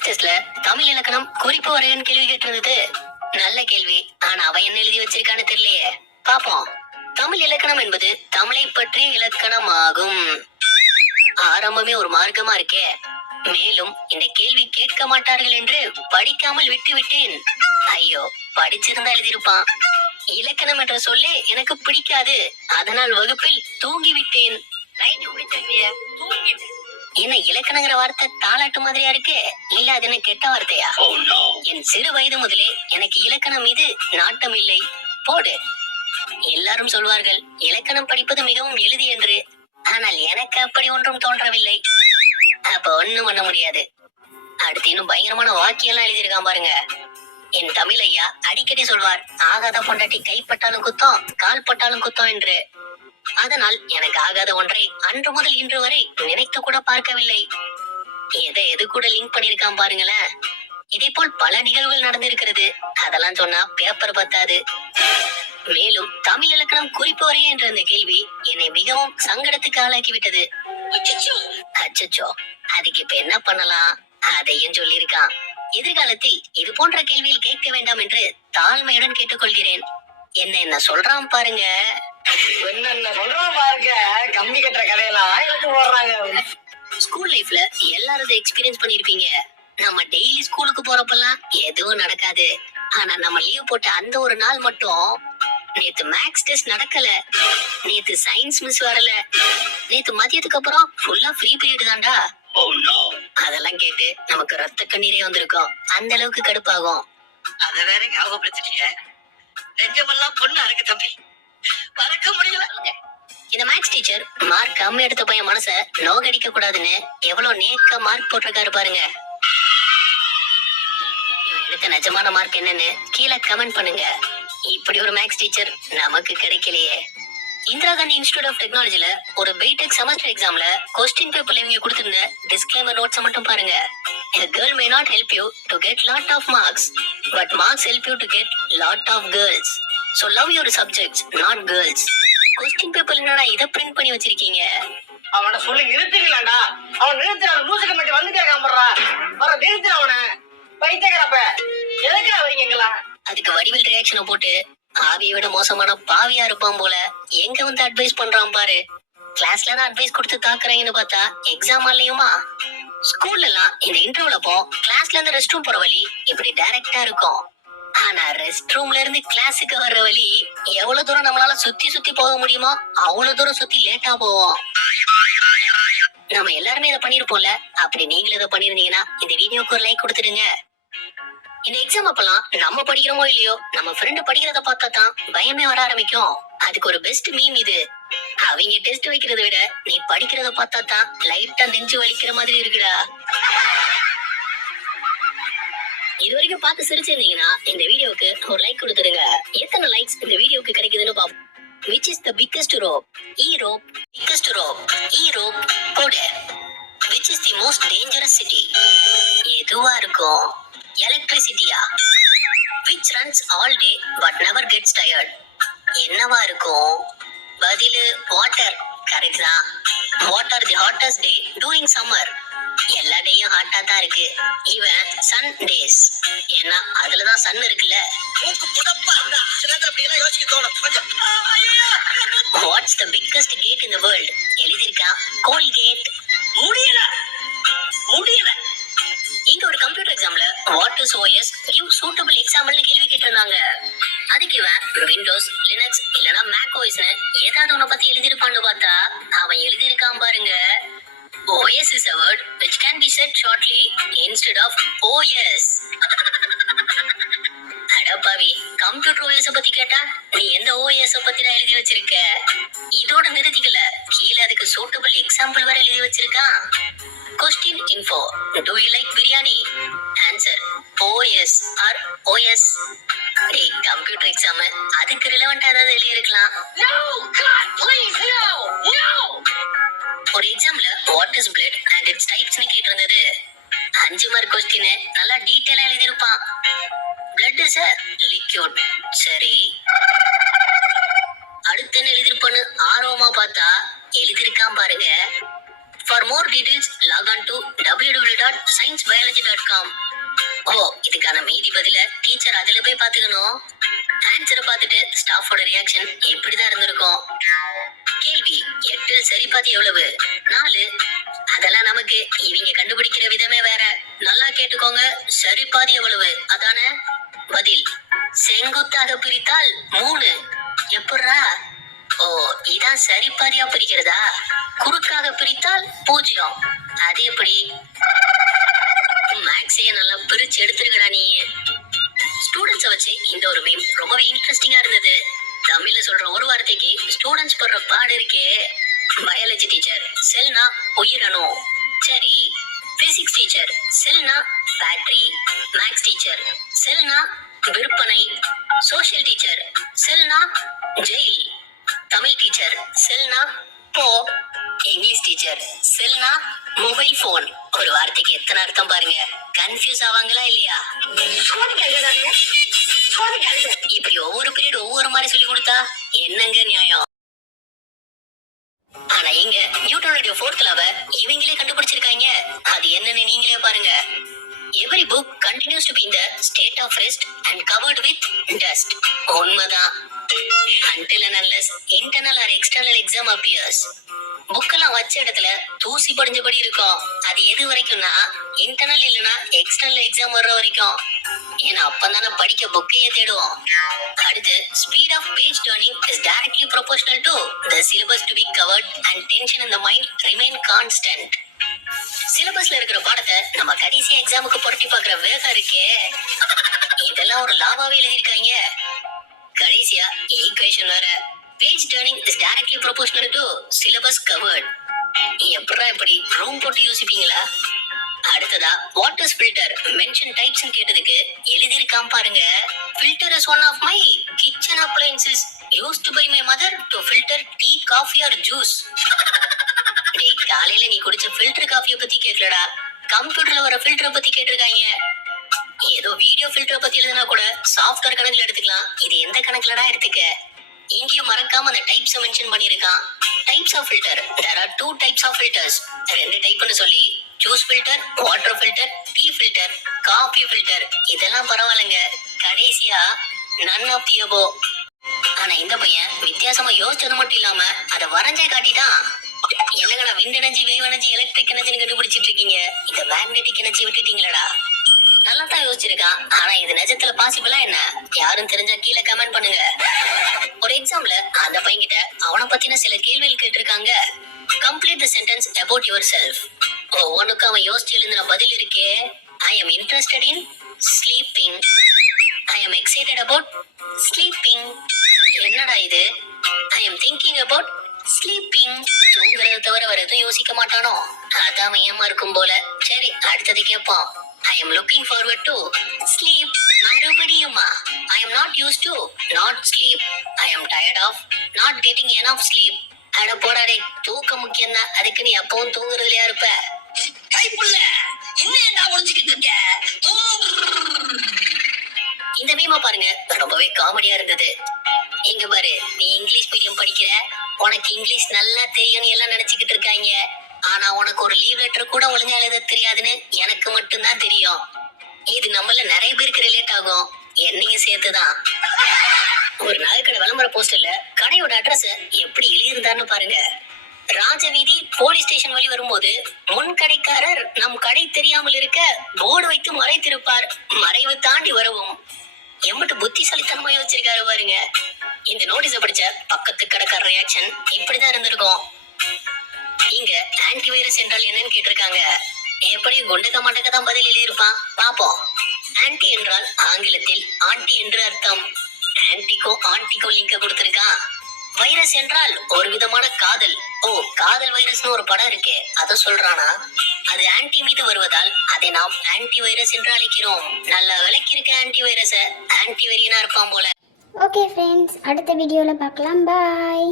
Maths டெஸ்ட்ல தமிழ் இலக்கணம் குறிப்பு வரையன்னு கேள்வி கேட்டிருந்தது. நல்ல கேள்வி. ஆனா அவ என்ன எழுதி வச்சிருக்கான்னு தெரியலையே. பாப்போம். தமிழ் இலக்கணம் என்பது தமிழை பற்றிய இலக்கணம் ஆகும். ஆரம்பமே ஒரு மார்க்கமா இருக்கே. மேலும் இந்த கேள்வி கேட்க மாட்டார்கள் என்று படிக்காமல் விட்டு விட்டேன். ஐயோ, படிச்சிருந்தா எழுதியிருப்பான். இலக்கணம் என்ற சொல்லே எனக்கு பிடிக்காது, அதனால் வகுப்பில் தூங்கி விட்டேன். என்ன இலக்கணங்கிற வார்த்தை தாலாட்டு மாதிரியா இருக்கு, இல்ல அது என்ன கெட்ட வார்த்தையா? என் சிறு வயது முதலே எனக்கு இலக்கணம் மீது நாட்டம் இல்லை. போடு. எல்லாரும் சொல்வார்கள் இலக்கணம் படிப்பது மிகவும் எளிது என்று. ஆனால் எனக்கு அப்படி ஒன்றும் தோன்றவில்லை. அப்ப ஒண்ணும் பண்ண முடியாது. அடுத்து இன்னும் பயங்கரமான வாக்கியம் எல்லாம் எழுதியிருக்கான் பாருங்க. என் தமிழ் ஐயா அடிக்கடி சொல்வார், ஆகாத பொண்டாட்டி கைப்பட்டாலும் குத்தம், கால் பட்டாலும் குத்தம் என்று. அதனால் எனக்கு ஆகாத ஒன்றை அன்று முதல் இன்று வரை நினைத்து கூட பார்க்கவில்லை. எது கூட லிங்க் பண்ணிருக்கான் பாருங்களேன். இதே போல் பல நிகழ்வுகள் நடந்திருக்கிறது. அதெல்லாம் சொன்னா பேப்பர் பத்தாது. மேலும் தமிழ் இலக்கணம் குறிப்பு வரை என்ற அந்த கேள்வி என்னை மிகவும் சங்கடத்துக்கு ஆளாக்கி விட்டது. அச்சச்சோ, அதுக்கு இப்ப என்ன பண்ணலாம்? அதையும் சொல்லியிருக்கான். எதிர்காலத்தில் இது போன்ற கேள்வியில் கேட்க வேண்டாம் என்று தாழ்மையுடன் கேட்டுக்கொள்கிறேன். என்ன சொல்றான் பாருங்க. என்னென்ன சொல்றான் பாருங்க. கம்பி கட்டுற கதையெல்லாம் எடுத்து போடுறாங்க. ஸ்கூல் லைஃப்ல எல்லாரும் எக்ஸ்பீரியன்ஸ் பண்ணிருப்பீங்க. நம்ம டெய்லி ஸ்கூலுக்கு போறப்பெல்லாம் எதுவும் நடக்காது. ஆனா நம்ம லீவ் போட்ட அந்த ஒரு நாள் மட்டும், நேத்து மேக்ஸ் டெஸ்ட் நடக்கல, நேத்து சயின்ஸ் மிஸ் வரல, நேத்து மதியத்துக்கு அப்புறம் ஃபுல்லா ஃப்ரீ பீரியட் தான்டா, அதெல்லாம் கேட்டு நமக்கு ரத்த கண்ணீரே வந்திருக்கும். அந்த அளவுக்கு கடுப்பாகும். அத வேற ஞாபகப்படுத்திட்டீங்க. நெஞ்சமெல்லாம் பொண்ணு அறக்கு தம்பி, மறக்க முடியல. இந்த மேக்ஸ் டீச்சர் மார்க் கம்மி எடுத்த பையன் மனச நோகடிக்க கூடாதுன்னு எவ்வளவு நேக்க மார்க் போட்டிருக்காரு பாருங்க. எடுத்த நிஜமான மார்க் என்னன்னு கீழே கமெண்ட் பண்ணுங்க. இப்படி ஒரு மேக்ஸ் டீச்சர் நமக்கு கிடைக்கலையே. இந்திரா காந்தி இன்ஸ்டிடியூட் ஆஃப் டெக்னாலஜில ஒரு பிடெக் செமஸ்டர் எக்ஸாம்ல கொஸ்டின் பேப்பர்ல இவங்க கொடுத்திருந்த டிஸ்க்ளைமர் நோட்ஸ் மட்டும் பாருங்க. A girl may not help you to get lot of marks, but marks help you to get lot of girls. So love your subjects, not girls. Question paper என்னடா இத print பண்ணி வச்சிருக்கீங்க? அவனை சொல்லி நிறுத்துக்கலாம்டா. அவன் நிறுத்துற லூசுக்கு மட்டும் வந்துட்டே காம்பறா. வர நிறுத்து அவனை. பைத்தியக்காரப்ப. எதுக்குடா வரீங்களா? அதுக்கு வடிவில் ரியாக்ஷனை போட்டு ஆவியை விட மோசமான பாவியா இருப்பான் போல. எங்க வந்து அட்வைஸ் பண்றான் பாரு. கிளாஸ்ல தான் அட்வைஸ் கொடுத்து தாக்குறீங்கன்னு பார்த்தா எக்ஸாம் ஆலையுமா? ஸ்கூல்ல எல்லாம் இந்த இன்டர்வியூல போ கிளாஸ்ல இருந்து ரெஸ்ட் ரூம் போற வழி இப்படி டைரக்டா இருக்கும். ஆனா ரெஸ்ட் ரூம்ல இருந்து கிளாஸுக்கு வர்ற வழி எவ்வளவு தூரம் நம்மளால சுத்தி போக முடியுமோ அவ்வளவு தூரம் சுத்தி லேட்டா போவோம். நம்ம எல்லாருமே இதை பண்ணிருப்போம்ல. அப்படி நீங்களும் இதை பண்ணிருந்தீங்கன்னா இந்த வீடியோக்கு ஒரு லைக் கொடுத்துடுங்க. இந்த எக்ஸாம் அப்பெல்லாம் நம்ம படிக்கிறோமோ இல்லையோ, நம்ம ஃப்ரெண்டு படிக்கிறத பார்த்தா தான் பயமே வர ஆரம்பிக்கும். அதுக்கு ஒரு பெஸ்ட் மீம் இது. அவங்க டெஸ்ட் வைக்கிறத விட நீ படிக்கிறத பார்த்தா தான் லைட்டா நெஞ்சு வலிக்கிற மாதிரி இருக்குடா. இது வரைக்கும் பார்த்து சிரிச்சிருந்தீங்கன்னா இந்த வீடியோக்கு ஒரு லைக் கொடுத்துருங்க. எத்தனை லைக்ஸ் இந்த வீடியோக்கு கிடைக்குதுன்னு பாப்போம். Which is the biggest rope? E-rope. Biggest rope. E-rope. போடு. Which is the most dangerous city? எதுவா இருக்கும்? எலக்ட்ரிசிட்டியா? Which runs all day but never gets tired? என்னவா இருக்கும்? பதிலு வாட்டர். கரெக்ட் தான். What are the hottest day during summer? எல்லா டேயும் ஹாட்டா தான் இருக்கு. இவன் சன் டேஸ். ஏன்னா அதுலதான் சன் இருக்குல்ல. What's the biggest gate in the world? எழுதிருக்கா கோல்கேட். முடியல. இங்க ஒரு கம்ப்யூட்டர் எக்ஸாம்ல what is OS give suitable exampleனு கேள்வி கேட்டிருந்தாங்க. அதுக்கு இவன் விண்டோஸ், லினக்ஸ் இல்லனா மேக் ஓஎஸ்னு ஏதாவது ஒன்ன பத்தி எழுதிருப்பான்னு பார்த்தா அவன் எழுதிருக்கான் பாருங்க. OS is a word which can be said shortly instead of OS. அடப்பாவி, கம்ப்யூட்டர் OS பத்தி கேட்டா நீ எந்த OS பத்தி தான் எழுதி வச்சிருக்க? இதோட நிறுத்திக்கல, கீழே அதுக்கு சூட்டபிள் எக்ஸாம்பிள் வரை எழுதி வச்சிருக்கான். Question info. Do you like biryani? Answer. OS or OS. டேய், கம்ப்யூட்டர் எக்ஸாம் அதுக்கு ரிலவெண்டா ஏதாவது எழுதி இருக்கலாம். No, God, please, no. ஒரு எக்ஸாம்ல what is blood and it's டைப்ஸ்னு கேட்டிருந்தது. 5 மார்க் கொஸ்டின் நல்லா டீடைலா எழுதி இருப்பான். Blood is a liquid. சரி, அடுத்து என்ன எழுதிருப்பான்னு ஆர்வமா பார்த்தா எழுதிருக்கான் பாருங்க. For more details, log on to www.sciencebiology.com. ஓ, இதுக்கான மீதி பதில டீச்சர் அதுல போய் பாத்துக்கணும். ஆன்சரை பார்த்துட்டு ஸ்டாஃபோட ரியாக்ஷன் இப்படிதான் இருந்திருக்கும். கேள்வி 8 சரி பாதி எவ்வளவு? 4. அதெல்லாம் நமக்கு இவங்க கண்டுபிடிக்கிற விதமே வேற. நல்லா கேட்டுக்கோங்க. சரி பாதி எவ்வளவு? அதானே பதில். செங்குத்தாக பிரித்தால் 3. எப்படா? ஓ, இதான் சரி பாதியா பிரிக்கிறதா? குறுக்காக பிரித்தால் 0. அது எப்படி? மேக்ஸையே நல்லா பிரிச்சு எடுத்துருக்கடா நீ. ஸ்டூடெண்ட்ஸை வச்சு இந்த ஒரு மீம் ரொம்பவே இன்ட்ரெஸ்டிங்கா இருந்தது. தமிழ்ல சொல்ற ஒரு வார்த்தைக்கு ஸ்டூடெண்ட்ஸ் படுற பாடு இருக்கே. பயாலஜி டீச்சர் செல்னா உயிரணு. சரி. பிசிக்ஸ் டீச்சர் செல்னா பேட்டரி. மேக்ஸ் டீச்சர் செல்னா விற்பனை. சோஷியல் டீச்சர் செல்னா ஜெயில். தமிழ் டீச்சர் செல்னா போ. இங்கிலீஷ் டீச்சர் செல்னா மொபைல் போன். ஒரு வார்த்தைக்கு எத்தனை அர்த்தம் பாருங்க. கன்ஃபியூஸ் ஆவாங்களா இல்லையா? இப்படி ஒவ்வொரு பீரியட் ஒவ்வொரு மாதிரி சொல்லி கொடுத்தா என்னங்க நியாயம்? ஆனா இங்க நியூட்டனுடைய 4th law இவங்களே கண்டுபிடிச்சிருக்காங்க. அது என்னன்னு நீங்களே பாருங்க. Every book continues to be in the state of rest and covered with dust. உண்மைதான். Until and unless internal or external exam appears. புக்கெல்லாம் வச்ச இடத்துல தூசி படிஞ்சபடி இருக்கும். அது எது வரைக்கும்னா இன்டர்னல் இல்லனா எக்ஸ்டர்னல் எக்ஸாம் வர்ற வரைக்கும். ஏன்னா அப்பதானே படிக்க புக்கையே தேடுவோம். அடுத்து speed of page turning is directly proportional to the syllabus to be covered and tension in the mind remain constant. சிலபஸ்ல இருக்கிற பாடத்தை நம்ம கடைசி எக்ஸாமுக்கு புரட்டி பார்க்குற வேகம் இருக்கே, இதெல்லாம் ஒரு லாவாவே எழுதியிருக்காங்க. கடைசியா ஈக்குவேஷன் வேற. Page turning is directly proportional to syllabus covered. எப்படா இப்படி ரூம் போட்டு யோசிப்பீங்களா? அடுத்ததா what is filter mention types கேட்டதுக்கு எழுதியிருக்காம் பாருங்க. Filter is one of my kitchen appliances used by my mother to filter tea coffee or juice. டேய், காலையில நீ குடிச்ச ஃபில்டர் காஃபியை பத்தி கேட்கலடா, கம்ப்யூட்டர்ல வர ஃபில்டரை பத்தி கேட்டிருக்காங்க. ஏதோ வீடியோ ஃபில்டரை பத்தி எழுதுனா கூட சாஃப்ட்வேர் கணக்குல எடுத்துக்கலாம். இது எந்த கணக்குலடா எடுத்துக்க? இங்கேயும் மறக்காம அந்த டைப்ஸ் மென்ஷன் பண்ணிருக்கான். Types of filter. there are 2 types of filters. 2 டைப்னு சொல்லி juice filter, water filter, tea filter, coffee filter. இதெல்லாம் பரவாயில்லைங்க. கடைசியா none of the above. ஆனா இந்த பையன் வித்தியாசமா யோசிச்சது மட்டும் இல்லாம அதை வரைஞ்சே காட்டிட்டான். என்னங்கடா wind energy, wave energy, electric எனர்ஜின்னு கண்டுபிடிச்சிட்டு இருக்கீங்க. இந்த மேக்னெட்டிக் எனர்ஜி விட்டுட்டீங்களடா. நல்லா தான் யோசிச்சிருக்கான். ஆனா இது நிஜத்துல பாசிபிளா என்ன? யாரும் தெரிஞ்சா கீழே கமெண்ட் பண்ணுங்க. ஒரு எக்ஸாம்ல அந்த பையன்கிட்ட அவனை பத்தின சில கேள்விகள் கேட்டிருக்காங்க. Complete the sentence about yourself. ஒவ்வொன்றுக்கு அவன் யோசிச்சு எழுதின பதில் இருக்கே. I am interested in sleeping. I am excited about sleeping. என்னடா இது? I am thinking about sleeping. தூங்குறத தவிர வேற எதுவும் யோசிக்க மாட்டானோ? அதான் மையமா இருக்கும் போல. சரி, அடுத்தது கேட்போம். I am looking forward to sleep. மறுபடியுமா? I am not used to not sleep. I am tired of not getting enough sleep. அட போடாடே, தூக்கம் முக்கியம் தான். அதுக்கு நீ அப்பவும் தூங்குறதுலயா இருப்ப? கைப்புள்ள என்னடா முடிச்சிட்டு இருக்க? இந்த மீமை பாருங்க, ரொம்பவே காமெடியா இருந்தது. இங்க பாரு, நீ இங்கிலீஷ் மீடியம் படிக்கிற, உனக்கு இங்கிலீஷ் நல்லா தெரியும்னு எல்லாம் நினைச்சுக்கிட்டு இருக்காங்க. ஆனா உனக்கு ஒரு லீவ் லெட்டர் கூட ஒழுங்கா எழுத தெரியாதுன்னு எனக்கு மட்டும்தான் தெரியும். இது நம்மள நிறைய பேருக்கு ரிலேட் ஆகும், என்னையும் சேர்த்துதான். ஒரு நகைக்கடை விளம்பர போஸ்டர்ல கடையோட அட்ரஸ் எப்படி எழுதியிருந்தான்னு பாருங்க. ராஜவீதி போலீஸ் ஸ்டேஷன் வழி வரும்போது முன் கடைக்காரர் நம் கடை தெரியாமல் இருக்க போர்டு வைத்து மறைத்திருப்பார். மறைவு தாண்டி வரவும். எம்பிட்டு புத்திசாலித்தனமா யோசிச்சிருக்காரு பாருங்க. இந்த நோட்டீஸ படிச்ச பக்கத்து கடைக்கார ரியாக்ஷன் இப்படிதான் இருந்திருக்கும். இங்க ஆன்டி வைரஸ் என்றால் என்னன்னு கேட்டிருக்காங்க. எப்படி குண்டக்க மண்டக்க தான் பதில் எழுதியிருப்பான். பாப்போம். ஆன்டி என்றால் ஆங்கிலத்தில் ஆன்டி என்று அர்த்தம். ஆன்டிக்கும் லிங்க கொடுத்திருக்கான். வைரஸ் என்றால் ஒரு விதமான காதல். ஓ, காதல் வைரஸ்னு ஒரு படம் இருக்கு, அத சொல்றானா? அது ஆன்டி மீது வருவதால் அதை நாம் ஆன்டி வைரஸ் என்று அழைக்கிறோம். நல்லா விளக்கி இருக்க ஆன்டி வைரஸ ஆன்டி வெரியனா இருப்பான் போல. ஓகே ஃப்ரெண்ட்ஸ், அடுத்த வீடியோவில் பார்க்கலாம். பாய்.